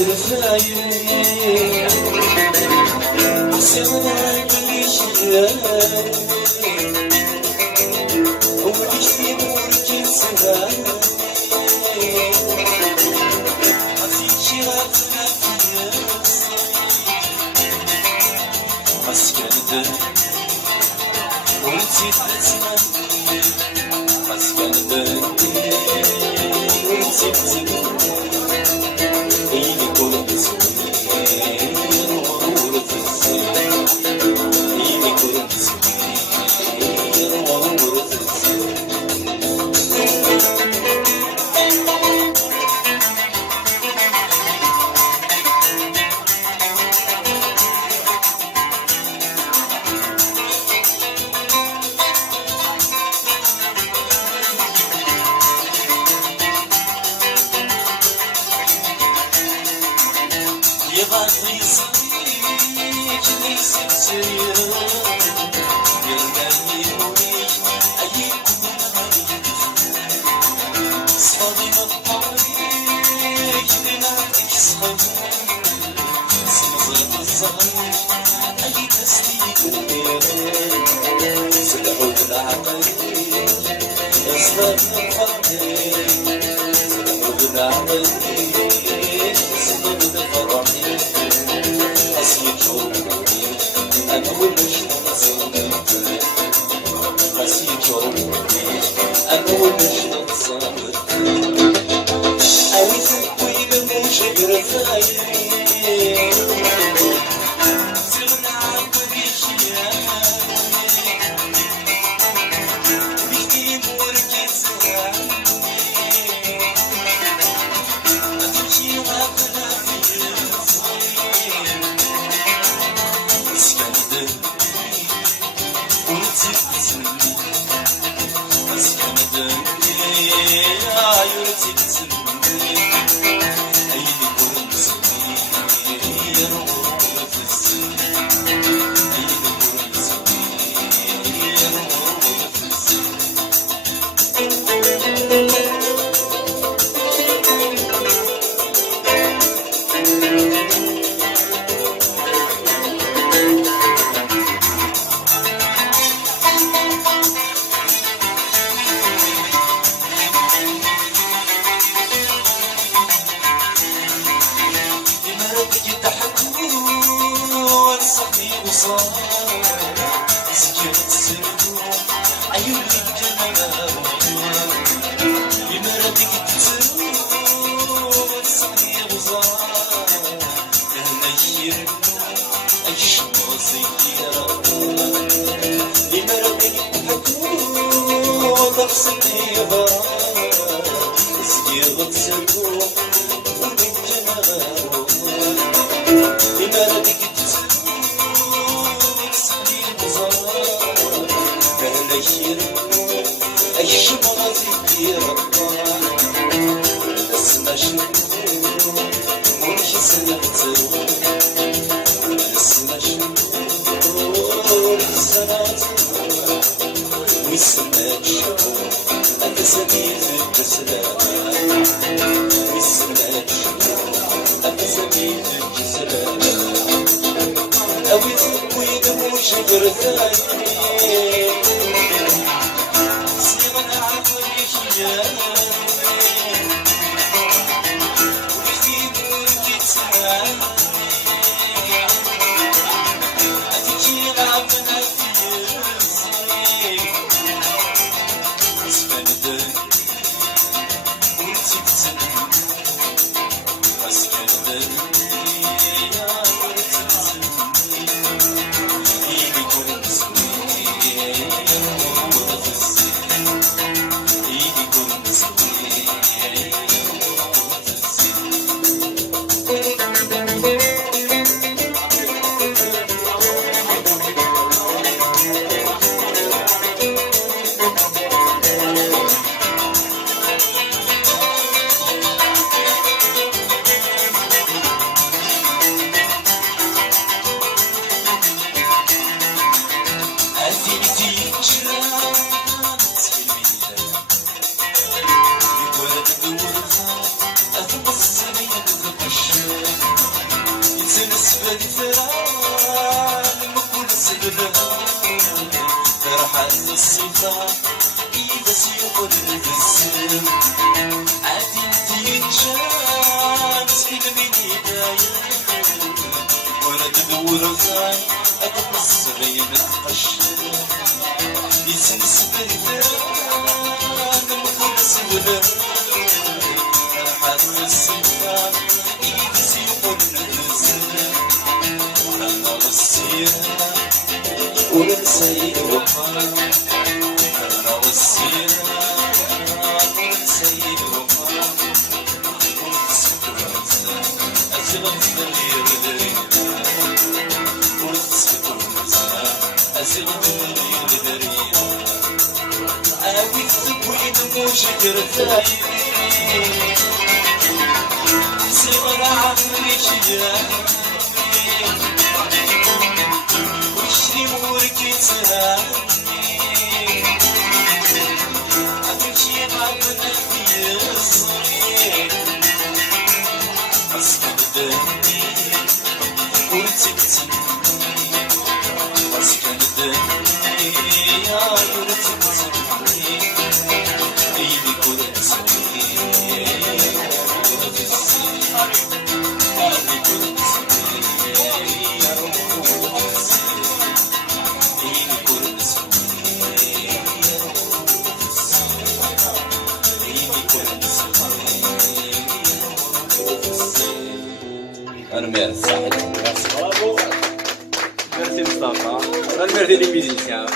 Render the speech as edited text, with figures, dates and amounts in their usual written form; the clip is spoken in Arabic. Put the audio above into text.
رفاية حسنا بالشيء ومشي مورك سنة عزيز شراط نافية مسكنة ونسيت تسمعني مسكنة ونسيت تسمعني يغطي صديق ليس بسير يلقاني مريح أيكم مريح صفادي الطريق لنعطيك صخر سنزل الصغير أي تسليم سلعود العقل أسباب الفرح سلعود العقل أنا ولش نصامت خسيت أنا ولش نصامت أعيش وين مش رفاية سرنا عالبريشية بيجي مركز أتمشي غابنا سكنت سردو عيوني الجمال بمردك تسرو صحي غزار لهنا يرنو الشمس بمردك تحكو نفسك يغار سكنت سردو الجمال بمردك الشمس يرقى نسمع شنو ونش سنة نسمع شنو سنة ويسمع شنو أنت سبيل الجسلان ويسمع شنو أنت سبيل الجسلان أوي وين مش برثاني الصفا إذا سيقول الجسم عادي تيجان سكين مني دايم وانا تدور خاي أتقص غير القشر يسنسب الفران المخلص ولا فرحان الصفا إذا سيقول الجسم أنا والسيرة ونسي الوفا أنا والسيرة ونسي الوفا ونسكت أزغت اللي بدرينا ونسكت أزغت اللي بدرينا أبي الثبوين موجد رثايني صغر عمري شجاني وشي تسهلني أمشي غابنا في الصيف أسكن دهني ورتبتني أسكن دهني يا ورتبتني إيدي كل سني ورتبتني إيدي كل Merci. Bravo. Merci Mustafa. Merci les musiciens.